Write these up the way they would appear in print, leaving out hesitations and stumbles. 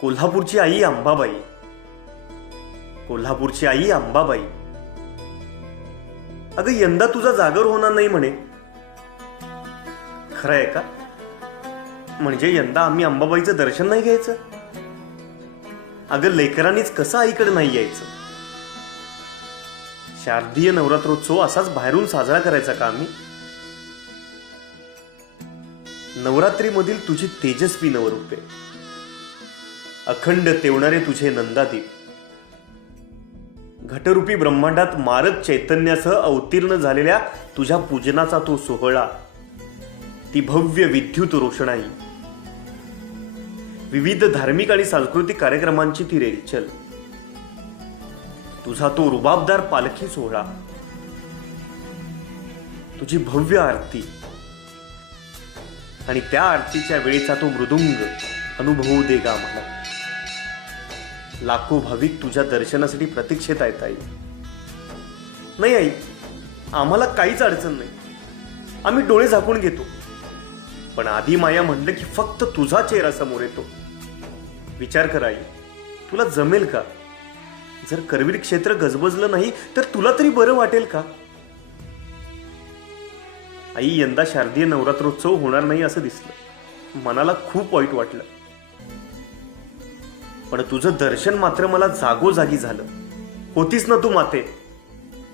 कोल्हापूरची आई अंबाबाई, कोल्हापूरची आई अंबाबाई. अगं यंदा तुझा जागर होणार नाही म्हणे. खरं आहे का? म्हणजे यंदा आम्ही अंबाबाईचं दर्शन नाही घ्यायचं? अगं लेकरांनीच कसं आईकडे नाही यायचं? शारदीय नवरात्रोत्सव असाच बाहेरून साजरा करायचा का आम्ही? नवरात्रीमधील तुझी तेजस्वी नवरूपे, अखंड तेवणारे तुझे नंदादीप, घटरूपी ब्रह्मांडात मारक चैतन्यासह अवतीर्ण झालेल्या तुझ्या पूजनाचा तो सोहळा, ती भव्य विद्युत रोषणाई, विविध धार्मिक आणि सांस्कृतिक कार्यक्रमांची ती रेलचल, तुझा तो रुबाबदार पालखी सोहळा, तुझी भव्य आरती आणि त्या आरतीच्या वेळेचा तो मृदुंग अनुभवू दे गा मला. लाखो भाविक तुझ्या दर्शनासाठी प्रतीक्षेत आहेत आई. नाही आई, आम्हाला काहीच अडचण नाही, आम्ही डोळे झाकून घेतो. पण आधी माया म्हणलं की फक्त तुझा चेहरा समोर येतो. विचार कर आई, तुला जमेल का? जर करवीर क्षेत्र गजबजलं नाही तर तुला तरी बरं वाटेल का? आई, यंदा शारदीय नवरात्रोत्सव होणार नाही असं दिसलं. मनाला खूप वाईट वाटलं. पण तुझं दर्शन मात्र मला जागोजागी झालं. होतीस ना तू माते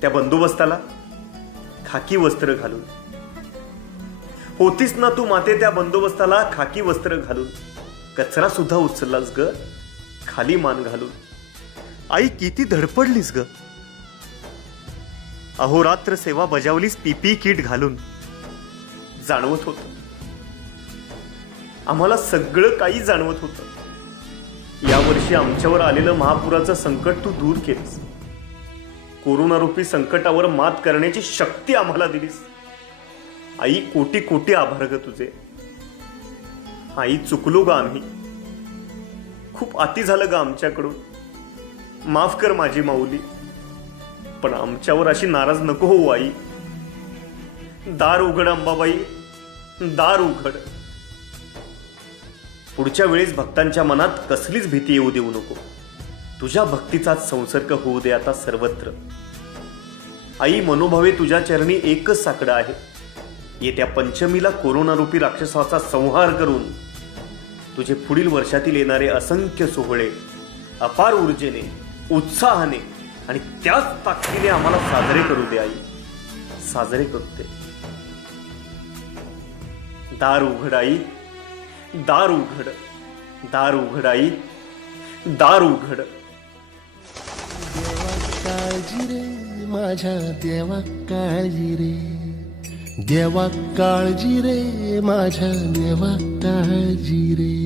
त्या बंदोबस्ताला खाकी वस्त्र घालून? होतीस ना तू माते त्या बंदोबस्ताला खाकी वस्त्र घालून? कचरा सुद्धा उचललास ग खाली मान घालून. आई, किती धडपडलीस ग. अहोरात्र सेवा बजावलीस पीपी किट घालून. जाणवत होत, आम्हाला सगळं काही जाणवत होतं. यावर्षी आमच्यावर आलेलं महापुराचं संकट तू दूर केलंस. कोरोनारूपी संकटावर मात करण्याची शक्ती आम्हाला दिलीस. आई, कोटी कोटी आभार ग तुझे. आई, चुकलो ग आम्ही. खूप अति झालं ग आमच्याकडून. माफ कर माझी माऊली, पण आमच्यावर अशी नाराज नको हो आई. दार उघड अंबाबाई, दार उघड. पुढच्या वेळेस भक्तांच्या मनात कसलीच भीती येऊ देऊ नको. तुझ्या भक्तीचाच संसर्ग होऊ दे आता सर्वत्र. आई, मनोभावे तुझ्या चरणी एकच साकडं आहे. येत्या पंचमीला कोरोनारूपी राक्षसाचा संहार करून तुझे पुढील वर्षातील येणारे असंख्य सोहळे अपार ऊर्जेने, उत्साहाने आणि त्याच ताकदीने आम्हाला साजरे करू दे आई. साजरे करू दे. दार उघड आई, दार उघड. दार उघड आई, दार उघड. काळजी रे माझ्या देवा, काळजी रे देवा, काळजी रे माझ्या देवा, काळजी रे.